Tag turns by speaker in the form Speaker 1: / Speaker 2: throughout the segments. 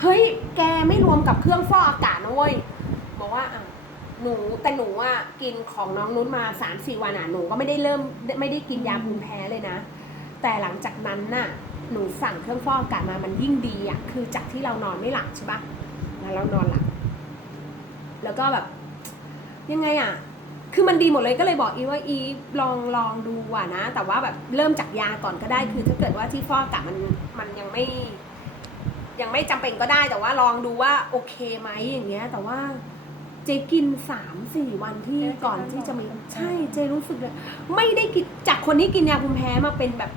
Speaker 1: เฮ้ย แกไม่รวมกับเครื่องฟอกอากาศนะเว้ย บอกว่าอะหนูแต่หนูอะกินของน้องนุ้นมาสามสี่วันอะหนูก็ไม่ได้เริ่มไม่ได้กินยาภูมิแพ้เลยนะ แต่หลังจากนั้นน่ะ หนูสั่งเครื่องฟอกอากาศมามันยิ่งดีอะคือจากที่เรานอนไม่หลับใช่ปะแล้วเรานอนหลับ แล้วก็แบบ ยังไงอะคือมันดีหมดเลยก็เลยบอกอีว่าอีลองลองดูว่ะนะ แต่ว่าแบบเริ่มจากยาก่อนก็ได้คือถ้าเกิดว่าที่ฟอกอากาศมันมันยังไม่ ยังไม่จำเป็นก็ได้แต่ว่าลองดูว่าโอเคไหมอย่างเงี้ย แต่ว่าเจกินสามสี่วันที่ก่อนที่จะมีใช่เจรู้สึกเลยไม่ได้กินจากคนที่กินยาภูมิแพ้มาเป็นแบบ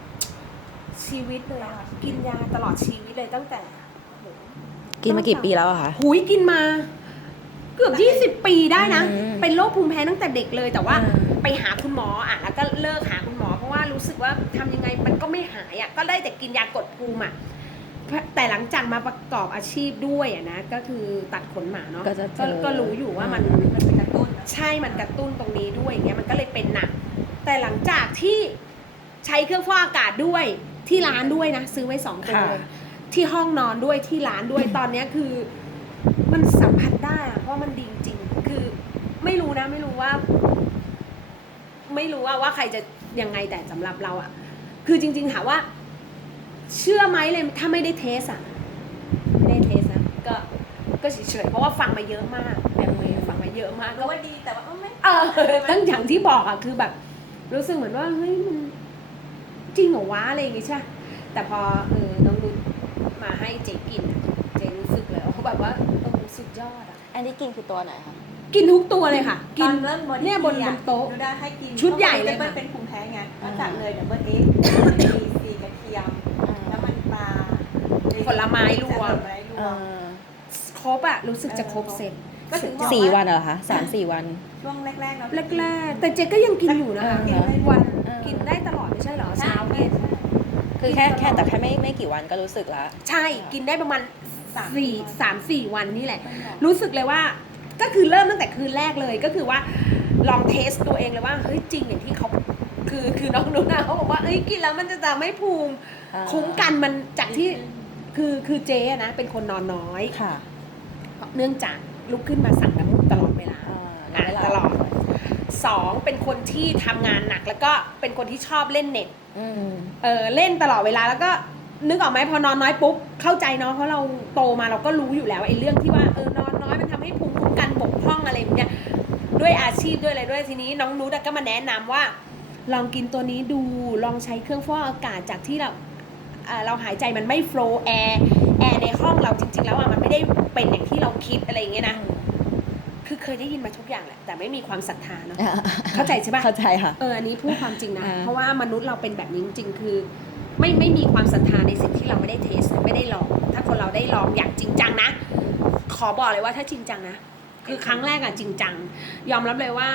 Speaker 1: ชีวิตเลยอะกินยาตลอดชีวิตเลยตั้งแต่โห
Speaker 2: กินมากี่ปีแล้วอะคะ
Speaker 1: หุยกินมา เกือบยี่สิบปีได้นะ
Speaker 2: อืม
Speaker 1: เป็นโรคภูมิแพ้ตั้งแต่เด็กเลยแต่ว่า
Speaker 2: อืม
Speaker 1: ไปหาคุณหมออะแล้วก็เลิกหาคุณหมอ เพราะว่ารู้สึกว่าทำยังไงมันก็ไม่หายอะก็ได้แต่กินยากดภูมิอะ แต่หลังจากมาประกอบอาชีพด้วยอะนะก็คือตัดขนหมาเนาะ
Speaker 2: ก็จะเจอ
Speaker 1: ก็รู้อยู่ว่ามัน
Speaker 3: มันเป็นกระตุ้นนะ
Speaker 1: ใช่มันกระตุ้นตรงนี้ด้วยอย่างเงี้ยมันก็เลยเป็นหนัก แต่หลังจากที่ใช้เครื่องฟอกอากาศด้วยที่ร้านด้วยนะซื้อไว้สองตัว
Speaker 2: ค่ะ
Speaker 1: เลยที่ห้องนอนด้วยที่ร้านด้วยตอนเนี้ยคือ มันสัมผัสได้อะเพราะมันดีจริงๆคือไม่รู้นะไม่รู้ว่า ไม่รู้ว่าว่าใครจะยังไงแต่สำหรับเราอะคือจริง ๆถามว่า เชื่อไหมเลยถ้าไม่ได้เทสอะไม่ได้เทสนะก็ก็เฉยๆเพราะว่าฟังมาเยอะมากแบบเวย์ฟังมาเยอะมาก
Speaker 3: รู้ว่าดีแต่ว่าไม่
Speaker 1: เออตั้งอย่างที่บอกอะคือแบบ รู้สึกเหมือนว่าเฮ้ยมันจริงเหรอวะอะไรอย่างงี้ใช่ปะแต่พอเออน้องนุชมาให้เจกินอะเจรู้สึกเลยว่าแบบว่าเออสุดยอดอะ
Speaker 2: อันที่กินคือตัวไหนคะ
Speaker 1: กินทุกตัวเลยค่ะ
Speaker 3: กิ
Speaker 1: กิ
Speaker 3: น
Speaker 1: น
Speaker 3: เริ่มบน
Speaker 1: เนี่ยบนบนโต๊ะ
Speaker 3: ดูได้ให้กิน
Speaker 1: ชุดใหญ่เลย
Speaker 3: เบิ้ล
Speaker 1: ค่ะ
Speaker 3: เป็นภูมิแพ้ไง
Speaker 2: อ่า
Speaker 3: ก็จัดเลยดับเบิลเอ็กมีซีกระเทียมน้ำมันปลา
Speaker 1: ผลไม้รวม
Speaker 3: ผลไม้ร
Speaker 2: เอ
Speaker 3: วม
Speaker 2: อ
Speaker 1: ครบอะรู้สึกจะครบเซต
Speaker 3: ก็ถึงบอก
Speaker 2: สี่วันเหรอคะสามสี่วัน
Speaker 3: ช่วงแรกๆเนาะ
Speaker 1: แรกๆ แต่เจ๊ก็ยังกินอยู่นะคะ
Speaker 2: เออ
Speaker 1: วัน
Speaker 2: เออ
Speaker 1: กินได้ตลอดไม่ใช่เหรอ
Speaker 3: ใช่
Speaker 1: เช้าเย็น
Speaker 2: คือแค่แค่แต่แค่ไม่ไม่กี่วันก็รู้สึกละ
Speaker 1: ใช่กินได้ประมาณ
Speaker 3: สาม
Speaker 1: สี่สามสี่วันนี่แหละ
Speaker 3: ไม่บอก
Speaker 1: รู้สึกเลยว่าก็คือเริ่มตั้งแต่คืนแรกเลยก็คือว่าลองเทสตัวเองเลยว่าเฮ้ยจริงอย่างที่เขาคือคือน้องนุนาเขาบอกว่าเอ้ยกินแล้วมันจะทำให้ภูมิ
Speaker 2: อ่า
Speaker 1: คุ้มกันมันจากที่ คือคือเจ๊อะนะเป็นคนนอนน้อย
Speaker 2: ค่ะ
Speaker 1: เนื่องจากลุกขึ้นมาสั่งน้ำมูกตลอดเวลา
Speaker 2: อ่า
Speaker 1: อะ
Speaker 2: เวา
Speaker 1: ตลอดสองเป็นคนที่ทำงานหนัก แล้วก็เป็นคนที่ชอบเล่นเน็ต
Speaker 2: อืม
Speaker 1: เออเล่นตลอดเวลาแล้วก็นึกออกไหมพอนอนน้อยปุ๊บเข้าใจเนาะเพราะเราโตมาเราก็รู้อยู่แล้วไอ้เรื่องที่ว่าเออนอนน้อยมันทำให้ภูมิคุ้มกันบกพร่องอะไรอย่างเงี้ยด้วยอาชีพด้วยอะไรด้วยทีนี้น้องนุชก็มาแนะนำว่า ลองกินตัวนี้ดูลองใช้เครื่องฟอกอากาศจากที่เรา เอ่อเราหายใจมันไม่โฟล์แอร์แอร์ในห้องเราจริง ๆ แล้วอะมันไม่ได้เป็นอย่างที่เราคิดอะไรอย่างเงี้ยนะคือเคยได้ยินมาทุกอย่างแหละแต่ไม่มีความศรัทธาเนาะเข้าใจใช่ปะ
Speaker 2: เข้าใจค่ะ
Speaker 1: เอออันนี้พูดความจริงนะ
Speaker 2: อ่า
Speaker 1: เพราะว่ามนุษย์เราเป็นแบบนี้จริงๆคือ ไม่ไม่มีความศรัทธาในสิ่งที่เราไม่ได้เทสไม่ได้ลอง ถ้าคนเราได้ลองอย่างจริงจังนะ ขอบอกเลยว่าถ้าจริงจังนะคือครั้งแรกอะจริงจัง ยอมรับเลยว่า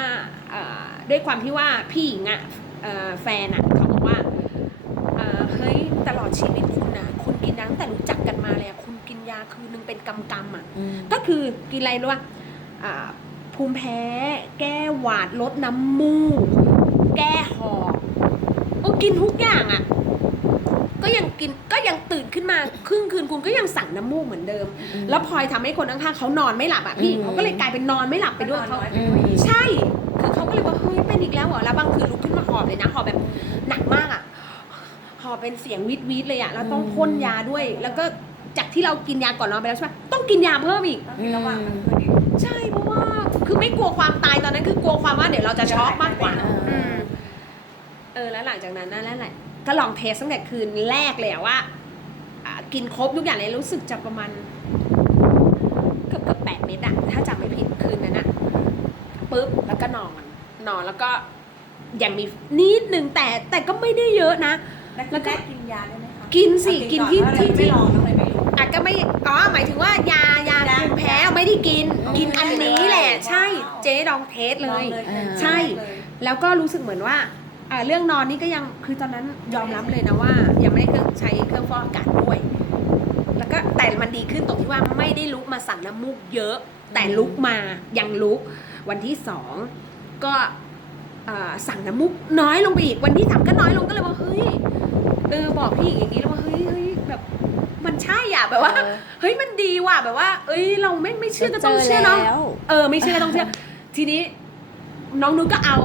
Speaker 1: เอ่อด้วยความที่ว่าพี่หญิงอะเอ่อแฟนอะเขาบอกว่าเอ่อเฮ้ยตลอด ชีวิตคุณอะคุณกินยาตั้งแต่รู้จักกันมาเลยอะคุณกินยาคืนนึงเป็นกำกำๆอะ
Speaker 2: อืม
Speaker 1: ก็คือกินอะไรรู้ป่ะอ่าภูมิแพ้ แก้หวาดลดน้ำมูก แก้หอบโอ้กินทุกอย่างอะ่ะ ก็ยังกินก็ยังตื่นขึ้นมาครึ่งคืนคุณก็ยังสั่งน้ำมูกเหมือนเดิม
Speaker 2: อืม
Speaker 1: แล้วพลอยทำให้คนข้างๆเขานอนไม่หลับอะพี่
Speaker 2: อืม
Speaker 1: เขาก็เลยกลายเป็นนอนไม่หลับไปด้วย
Speaker 3: นอน
Speaker 1: เขา
Speaker 3: น้อยไปด้วย
Speaker 2: อืม
Speaker 1: ใช่ คือเขาก็เลยว่าเฮ้ยเป็นอีกแล้วเหรอแล้วบางคืนลุกขึ้นมาหอบเลยนะหอบแบบหนักมาก อะหอบเป็นเสียงวิดวิดเลยอะแล้วต้องพ่นยาด้วย แล้วก็จากที่เรากินยาก่อนนอนไปแล้วใช่ไหมต้องกินยาเพิ่มอีก
Speaker 3: ต้องกินระหว่างมันพอดี
Speaker 1: ใช่เพราะว่าคือไม่กลัวความตายตอนนั้นคือกลัวความว่าเดี๋ยวเราจะช็อกมากกว่า
Speaker 2: อ่า
Speaker 1: อืมเออแล้วหลังจากนั้นนั่นแหละก็ลองเทสตั้งแต่คืนแรกเลยอะว่าอ่ากินครบทุกอย่างเลยรู้สึกจะประมาณเกือบเกือบแปดเม็ดอะถ้าจำไม่ผิดคืนนั้นอะปุ๊บแล้วก็นอนนอนแล้วก็ยังมีนิดนึงแต่แต่ก็ไม่ได้เยอะนะ
Speaker 3: แล้วก็กินยาได้ไหมคะ
Speaker 1: กินสิกินที่
Speaker 3: ก่อ
Speaker 1: ที่
Speaker 3: ไม่
Speaker 1: ที่
Speaker 3: ลองเราเลยไม่รู้
Speaker 1: อาจก็ไม่ อ๋อ หมายถึงว่ายายาภูมิแพ้ไม่ได้กินกินอันนี้แหละ ใช่เจ๊ลองเทสเลย
Speaker 3: ลอง
Speaker 2: อ่า
Speaker 1: ใช่แล้วก็รู้สึกเหมือนว่าอ่า เรื่องนอนนี่ก็ยัง คือตอนนั้นยอมรับเลยนะว่า ยังไม่ได้เครื่องใช้เครื่องฟอกอากาศด้วย แล้วก็แต่มันดีขึ้นตรงที่ว่าไม่ได้ลุกมาสั่นน้ำมูกเยอะ แต่ลุกมา ยังลุก วันที่สองก็อ่า สั่งน้ำมูกน้อยลงไปอีกวันที่สามก็น้อยลงก็เลยว่าเฮ้ยเออบอกพี่อย่างนี้แล้วว่าเฮ้ยเฮ้ยแบบมันใช่อะแบบว่า
Speaker 2: เออ
Speaker 1: เฮ้ยมันดีว่ะแบบว่า เอ้ยเราไม่ไม่เชื่อก็ต้องเชื่อเนาะ
Speaker 2: แล้ว
Speaker 1: เออไม่เชื่อก็ต้องเชื่อ ทีนี้น้องนุ้ก็เอา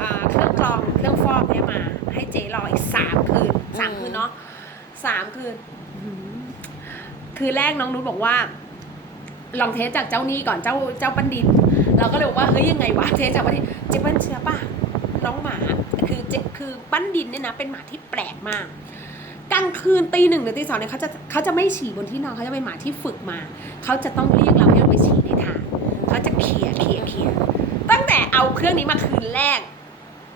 Speaker 1: อ่าเครื่องกรองเครื่องฟอกเนี่ยมา ให้เจ๊รออีกสามคืนสาม
Speaker 2: อืม
Speaker 1: คืนเนาะสามคืนอื้อหือคือแรกน้องนุ้บอกว่า ลองเทสจากเจ้านี่ก่อนเจ้าเจ้าปันดิน เราก็เลยบอกว่าเฮ้ยยังไงวะเทสจากปันดินเจ๊ปั้นเชื่อป่ะน้องหมาคือเจ๊คือปั้นดินเนี่ยนะเป็นหมาที่แปลกมากกลางคืนตีหนึ่งหรือตีสองเนี่ยเขาจะเขาจะไม่ฉี่บนที่นอนเขาจะเป็นหมาที่ฝึกมา เขาจะต้องเรียกเราให้เราไปฉี่ในทางเขาจะเขี่ยเขี่ยเขี่ยตั้งแต่เอาเครื่องนี้มาคืนแรก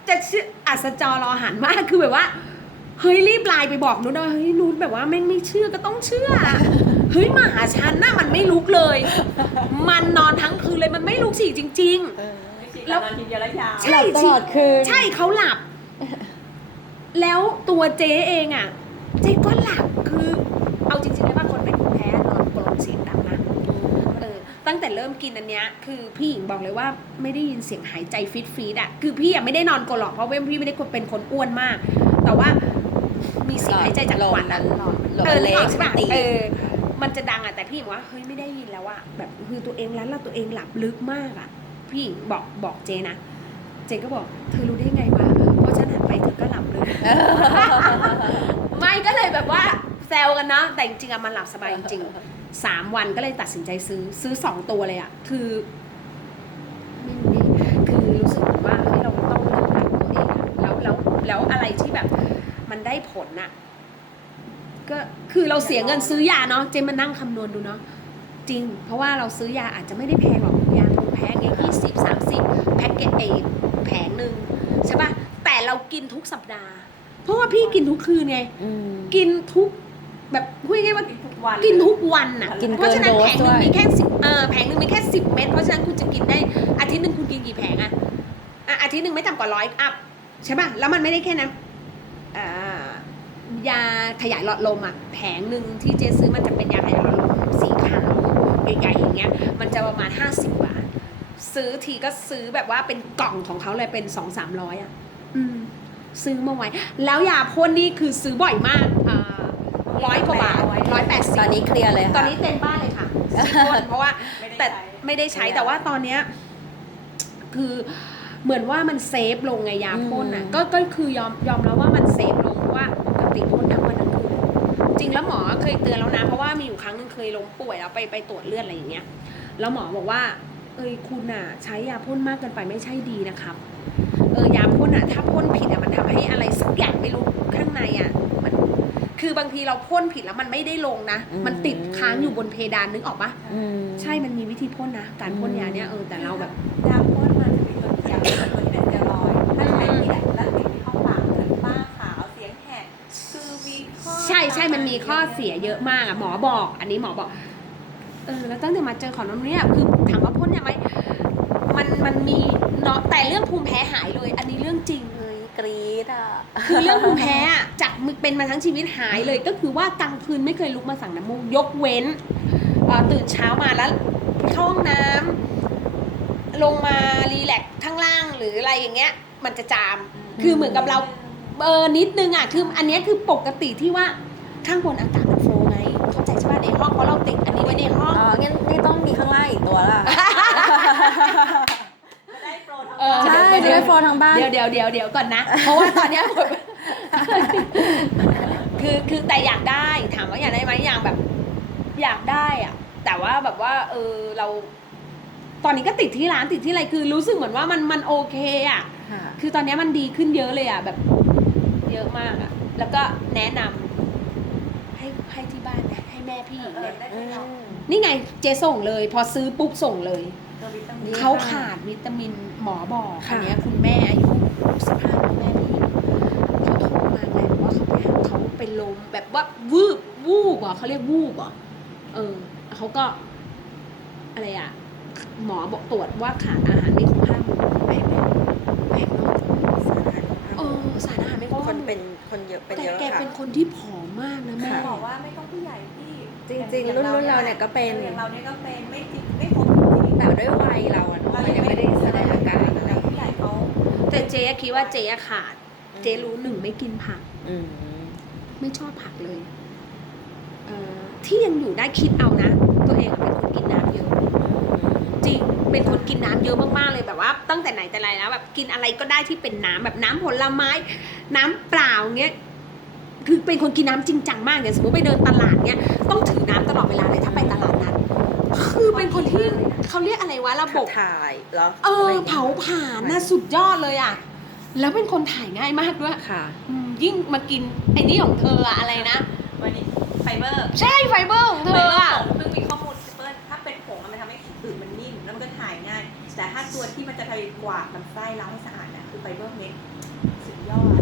Speaker 1: จะชื่ออัศจรรอหันมากคือแบบว่าเฮ้ยรีบไลน์ไปบอกนุชว่าเฮ้ยนุชแบบว่าแม่งไม่เชื่อก็ต้องเชื่อ เฮ้ยหมาฉันน่ะมันไม่ลุกเลย มันนอนทั้งคืนเลยมันไม่ลุกฉี่จริง
Speaker 2: เออ
Speaker 3: ไม่ใช่
Speaker 1: แล้ว
Speaker 3: นอนทีเดียวแล้วยาว
Speaker 1: ใช่
Speaker 2: หลับตลอดคืน
Speaker 1: ๆใช่เขาหลับ แล้วตัวเจ๊เองอะ เจ๊ก็หลับคือ เอาจริงๆเลยว่าคนเป็นภูมิแพ้นอนกรนเสียงดังนะเออตั้งแต่เริ่มกินอันเนี้ย คือพี่หญิงบอกเลยว่าไม่ได้ยินเสียงหายใจฟิตฟีดอะคือพี่อะไม่ได้นอนกลนหรอกเพราะว่าพี่ไม่ได้เป็นคนอ้วนมาก แต่ว่ามีเสียงหายใจจากหวัดอะ
Speaker 2: หลอดมันหลอด
Speaker 1: เออ
Speaker 2: เล็
Speaker 1: นึกออกกใช่ปะ
Speaker 2: ตี
Speaker 1: เออ มันจะดังอะแต่พี่หญิงว่าเฮ้ยไม่ได้ยินแล้วอะแบบคือตัวเองแล้วเราตัวเองหลับลึกมากอะพี่หญิงบอกบอกเจนะ เจก็บอกเธอรู้ได้ไงวะเพราะฉันหันไปเธอก็หลับเลยไม่ก็เลยแบบว่าแซวกันเนาะแต่จริงๆอะมันหลับสบายจริงๆสามวันก็เลยตัดสินใจซื้อซื้อสองตัวเลยอะคือไม่รู้ดิคือรู้สึกว่าเฮ้ยเราต้องเริ่มรักตัวเองอะแล้วแล้วแล้วอะไรที่แบบมันได้ผลอะ ก็คือเราเสียเงินซื้อยาเนาะเจมานั่งคำนวณดูเนาะจริง เพราะว่าเราซื้อยาอาจจะไม่ได้แพงหรอกยาแพงไงยี่สิบสามสิบแพ็กเกจเอแผงหนึ่งใช่ปะแต่เรากินทุกสัปดาห์ เพราะว่าพี่กินทุกคืนไง
Speaker 2: อืม
Speaker 1: กินทุกแบบพูดง่ายๆว่า
Speaker 3: กินทุกวัน
Speaker 1: กินทุกวันน่ะ
Speaker 2: กิน
Speaker 1: เพราะฉะนั้น
Speaker 2: เกินโดส
Speaker 1: แผงหนึ่ง
Speaker 2: ด้วย
Speaker 1: มีแค่สิบเออแผงหนึ่งมีแค่สิบเม็ดเพราะฉะนั้นคุณจะกินได้อาทิตย์หนึ่งคุณกินกี่แผงอะอะอาทิตย์หนึ่งไม่ต่ำกว่าร้อยอัพใช่ป่ะแล้วมันไม่ได้แค่นั้นอ่า ยาขยายหลอดลมอะแผงหนึ่งที่เจซื้อมันจะเป็นยาขยายหลอดลมสีขาวใหญ่ๆอย่างเงี้ยมันจะประมาณห้าสิบบาท ซื้อทีก็ซื้อแบบว่าเป็นกล่องของเขาเลยเป็นสองสามร้อยอะอืมซื้อมาไว้ แล้วยาพ่นนี่คือซื้อบ่อยมากอ่าร้อยกว่าบาทร้อยแปดสิบ
Speaker 2: ตอนนี้เคลียร์เลยค่ะ
Speaker 1: ตอนนี้เต็มบ้านเลยค่ะซีโคนเพราะว่า
Speaker 3: ไม่ได้
Speaker 1: แต่
Speaker 3: ใช้
Speaker 1: ไม่ได้ใช้แต่ว่าตอนเนี้ยคือเหมือนว่ามันเซฟลงไงยาพ่นอะ
Speaker 2: อืม
Speaker 1: ก็ก็คือยอมยอมแล้วว่ามันเซฟลงเพราะว่า ปกติพ่นทั้งวันทั้งคืนจริงแล้วหมอเคยเตือนแล้วนะ เพราะว่ามีอยู่ครั้งหนึงเคยล้มป่วยแล้วไปไปตรวจเลือดอะไรอย่างเงี้ยแล้วหมอบอกว่า เอ้ยคุณอะ ใช้ยาพ่นมากเกินไปไม่ใช่ดีนะครับเออยาพ่นอะถ้าพ่นผิดอะมันทำให้อะไรสักอย่างไม่รู้ข้างในอะมันคือบางทีเราพ่นผิดแล้วมันไม่ได้ลงนะ
Speaker 2: อืม
Speaker 1: มันติดค้างอยู่บนเพดานนึกออกปะ
Speaker 2: อืม
Speaker 1: ใช่มันมีวิธีพ่นนะ การพ่นยาเนี่ยเออแต่เราแบบ
Speaker 3: ยาพ่นมันจะมีตัวเขียวเป็นตัวที่เป็นสเตียร ข้อเสีย
Speaker 1: เยอะมากอะหมอบอก อันนี้หมอบอกเออแล้วตั้งแต่มาเจอของน้องเนี่ยคือถามว่าพ่นยังไหมมันมันมีเนาะแต่เรื่องภูมิแพ้หายเลย อันนี้เรื่องจริง
Speaker 2: เฮ้ยกรี๊ดอะ
Speaker 1: คือเรื่องภูมิแพ้อะจากมึงเป็นมาทั้งชีวิตหายเลย ก็คือว่ากลางคืนไม่เคยลุกมาสั่งน้ำมูกยกเว้นตื่นเช้ามาแล้วเข้าห้องน้ำลงมารีแลกข้างล่างหรืออะไรอย่างเงี้ย มันจะจาม คือเหมือนกับเราเบออนิดนึงอะคืออันนี้คือปกติที่ว่า ข้างบนอากาศมันโฟลว์ไงเข้าใจใช่ป่ะในห้องเพราะเราติดอันนี้ไว้ในห้อง
Speaker 2: อ๋องั้นนี่ต้องมีข้างล่างอีกตัวละ
Speaker 3: จะได้โปรทั้ง
Speaker 1: เออ
Speaker 3: หมด
Speaker 2: ใช่จะได้โฟร์ทางบ้าน
Speaker 1: เดี๋ยวเดี๋ยวเดี๋ยวเดี๋ยวก่อนนะ เพราะว่าตอนเนี้ยคือคือแต่อยากได้ถามว่าอยากได้ไหมอยากแบบ อยากได้อะแต่ว่าแบบว่า เออเรา ตอนนี้ก็ติดที่ร้านติดที่อะไรคือรู้สึกเหมือนว่ามันมันโอเคอะ
Speaker 2: ค่ะ
Speaker 1: คือตอนเนี้ยมันดีขึ้นเยอะเลยอะแบบเยอะมากอะแล้วก็แนะนำ ให้ให้ที่บ้านนะให้แม่พี่หญิง
Speaker 3: เออ
Speaker 1: เนี่ย
Speaker 3: ได้ไหมเนาะ
Speaker 1: นี่ไงเจส่งเลย พอซื้อปุ๊บส่งเลย
Speaker 3: ตัววิตามิน
Speaker 1: เขาขาดวิตามินหมอบอก
Speaker 2: ค่ะ
Speaker 1: อันเนี้ยคุณแม่อายุสิบห้าแม่พี่เขาโทรมาเลยบอกว่าเขาไปหาเขาเป็นลมแบบว่าวูบวูบเหรอเขาเรียกวูบเหรอเออเขาก็ อะไรอะ หมอบอกตรวจว่าขาดอาหารไม่ครบห้าหมู่แปลกไหมแปลกเนาะเออสารอาหารไม่ครบ
Speaker 2: ค
Speaker 1: ห้านหมู่
Speaker 2: เป็นคนเยอะเป็น
Speaker 1: แต่
Speaker 2: เยอะ
Speaker 1: แก
Speaker 2: ค่ะ
Speaker 1: เป็นคนที่ผอม มากนะแม่
Speaker 3: จะบอกว่าไม่ต้องผู้ใหญ่พี่
Speaker 2: จริง ๆ รุ่นรุ่นเราเนี่ยก็เป็น
Speaker 3: อย่างเราเนี่ยก็เป็นไม่จริงไม่ครบจริง
Speaker 2: แต่ด้วยวัยเราอะเนอะ
Speaker 3: เรา
Speaker 2: มัน
Speaker 3: ยั
Speaker 2: ยังง
Speaker 3: ไม่
Speaker 2: ไม่
Speaker 3: ได้
Speaker 2: ได้
Speaker 3: แส
Speaker 2: แส
Speaker 3: ด
Speaker 2: ด
Speaker 3: ง
Speaker 2: ง
Speaker 3: อา
Speaker 2: อา
Speaker 3: การ
Speaker 2: การ
Speaker 3: แต่ผู้ใหญ่เขา
Speaker 1: แต่เจ๊คิดว่าเจ๊ขาด เจ๊รู้หนึ่งไม่กินผัก
Speaker 2: อืม
Speaker 1: ไม่ชอบผักเลยเออที่ยังอยู่ได้คิดเอานะ ตัวเองเป็นคนกินน้ำเยอะจริงเป็นคนกินน้ำเยอะมากๆเลยแบบว่า ตั้งแต่ไหนแต่ไรแล้วแบบกินอะไรก็ได้ที่เป็นน้ำแบบน้ำผลไม้ น้ำเปล่าเงี้ย คือเป็นคนกินน้ำจริงจังมากเนี่ยสมมติไปเดินตลาดเงี้ยต้องถือน้ำตลอดเวลาเลยถ้าไปตลาดนัดคือเป็นคนที่เขาเรียกอะไรวะระบบ
Speaker 2: ถ่ายเหรอ
Speaker 1: เออ
Speaker 2: อะไรย่งงี้ย
Speaker 1: เผาผลาญน่ะสุดยอดเลยอะแล้วเป็นคนถ่ายง่ายมากด้วย
Speaker 2: ค่ะ
Speaker 1: อืมยิ่งมากินไอ้นี่ของเธออะอะไรนะ
Speaker 3: วันนี้ไฟเบอร์
Speaker 1: ใช่ไฟเบอร์ของเธ
Speaker 3: ไฟ
Speaker 1: อ
Speaker 3: เบอร์
Speaker 1: อะ
Speaker 3: ผงเพิ่งมีข้อมูลซิเปิลถ้าเป็นผงอะมันทำให้อืดมันนิ่มแล้วมันก็ถ่ายง่าย แต่ถ้าตัวที่มันจะไปกวาดลำไส้ล้างให้สะอาดเนี่ยคือไฟเบอร์เม็ดสุดยอด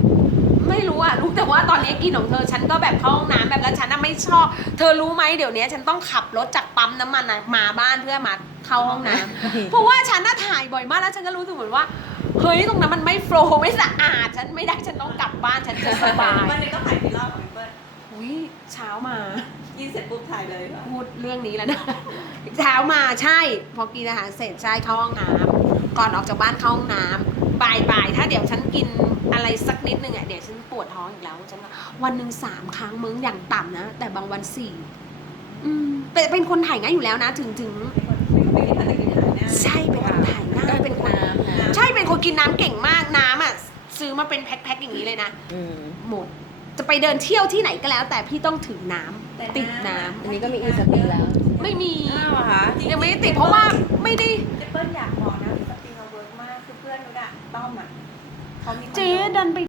Speaker 1: ไม่รู้อะรู้แต่ว่าตอนนี้กินของเธอ ฉันก็แบบเข้าห้องน้ำแบบแล้วฉันน่ะไม่ชอบ เธอรู้ไหมเดี๋ยวนี้ฉันต้องขับรถจากปั๊มน้ำมันอะมาบ้านเพื่อมาเข้าห้องน้ำเพราะว่าฉันน่ะถ่ายบ่อยมากแล้วฉันก็รู้สึกเหมือนว่าเฮ้ยตรงนั้นมันไม่โฟลว์ไม่สะอาด ฉันไม่ได้ฉันต้องกลับบ้านฉันจะสบาย
Speaker 3: วันหนึงก็ถ่ายกี่รอบของไฟเบอร์
Speaker 1: อุ้ยเช้ามา
Speaker 3: ยินเสร็จปุ๊บถ่ายเลยเหรอ
Speaker 1: พูดเรื่องนี้แล้วนะเช้ามาใช่ พอกินอาหารเสร็จใช่เข้าห้องน้ำก่อนออกจากบ้านเข้าห้องน้ำบ่ายบ่ายถ้าเดี๋ยวฉันกินอะไรสักนิดนึงอะเดี๋ยวฉันป วดท้องอีกแล้วฉันก็วันหนึ่งสามครั้งมึงอย่างต่ำนะ แต่บางวันสี่อืมเป็นเป็นคนถ่ายง่ายอยู่แล้วนะ ถึงถึง
Speaker 3: เป็นคนเป็นคนที่ถ่ายแต่กินถ่ายหน้า
Speaker 1: ใช่เป็นคนถ่ายง่ายเป็นคน
Speaker 2: น้ำนะ
Speaker 1: ใช่เป็นคนกินน้ำเก่งมากน้ำอะซื้อมาเป็นแพ็คๆอย่างนี้เลยนะ
Speaker 2: อืม
Speaker 1: หมด จะไปเดินเที่ยวที่ไหนก็แล้ว แต่พี่ต้องถือน้ำติดน้ำ
Speaker 2: อันนี้ก็มีอีสติแล้ว
Speaker 1: ไม่มี
Speaker 2: อ้าวเหรอคะ
Speaker 1: ยังไม่ได้ติดเพราะว่าไม่ได้
Speaker 3: เจเปิ้ลอยากบอกนะสปริงเราเวิร์กมากคือเพื่อนนุ้นอะต้อมอะเขามีคอนโด
Speaker 1: เจ๊ดันไป